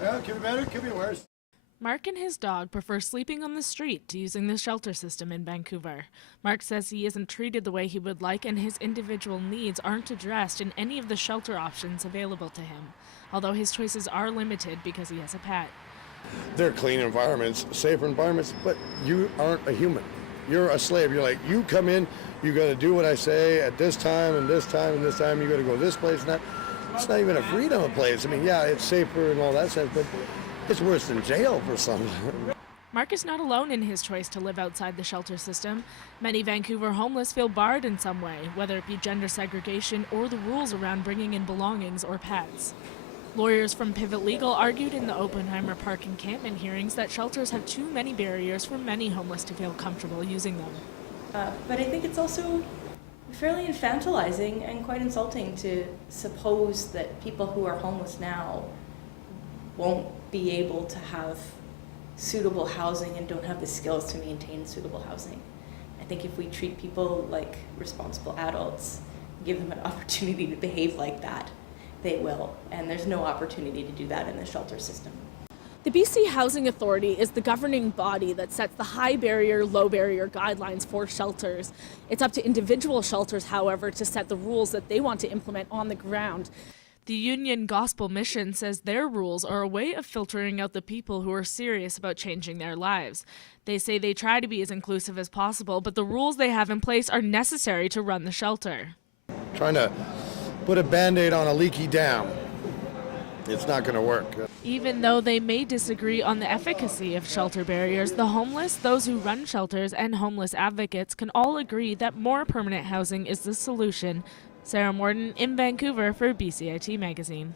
Well, it could be better, it could be worse. Mark and his dog prefer sleeping on the street to using the shelter system in Vancouver. Mark says he isn't treated the way he would like, and his individual needs aren't addressed in any of the shelter options available to him, although his choices are limited because he has a pet. They're clean environments, safer environments, but you aren't a human. You're a slave. You're like, you come in, you got to do what I say at this time and this time and this time. You got to go this place and that. It's not even a freedom of place. I mean, yeah, it's safer and all that stuff, but it's worse than jail for some. Mark is not alone in his choice to live outside the shelter system. Many Vancouver homeless feel barred in some way, whether it be gender segregation or the rules around bringing in belongings or pets. Lawyers from Pivot Legal argued in the Oppenheimer Park encampment hearings that shelters have too many barriers for many homeless to feel comfortable using them. But I think it's also fairly infantilizing and quite insulting to suppose that people who are homeless now won't be able to have suitable housing and don't have the skills to maintain suitable housing. I think if we treat people like responsible adults, give them an opportunity to behave like that, they will. And there's no opportunity to do that in the shelter system. The BC Housing Authority is the governing body that sets the high barrier, low barrier guidelines for shelters. It's up to individual shelters, however, to set the rules that they want to implement on the ground. The Union Gospel Mission says their rules are a way of filtering out the people who are serious about changing their lives. They say they try to be as inclusive as possible, but the rules they have in place are necessary to run the shelter. Trying to put a Band-Aid on a leaky dam. It's not going to work. Even though they may disagree on the efficacy of shelter barriers, the homeless, those who run shelters, and homeless advocates can all agree that more permanent housing is the solution. Sarah Morton in Vancouver for BCIT Magazine.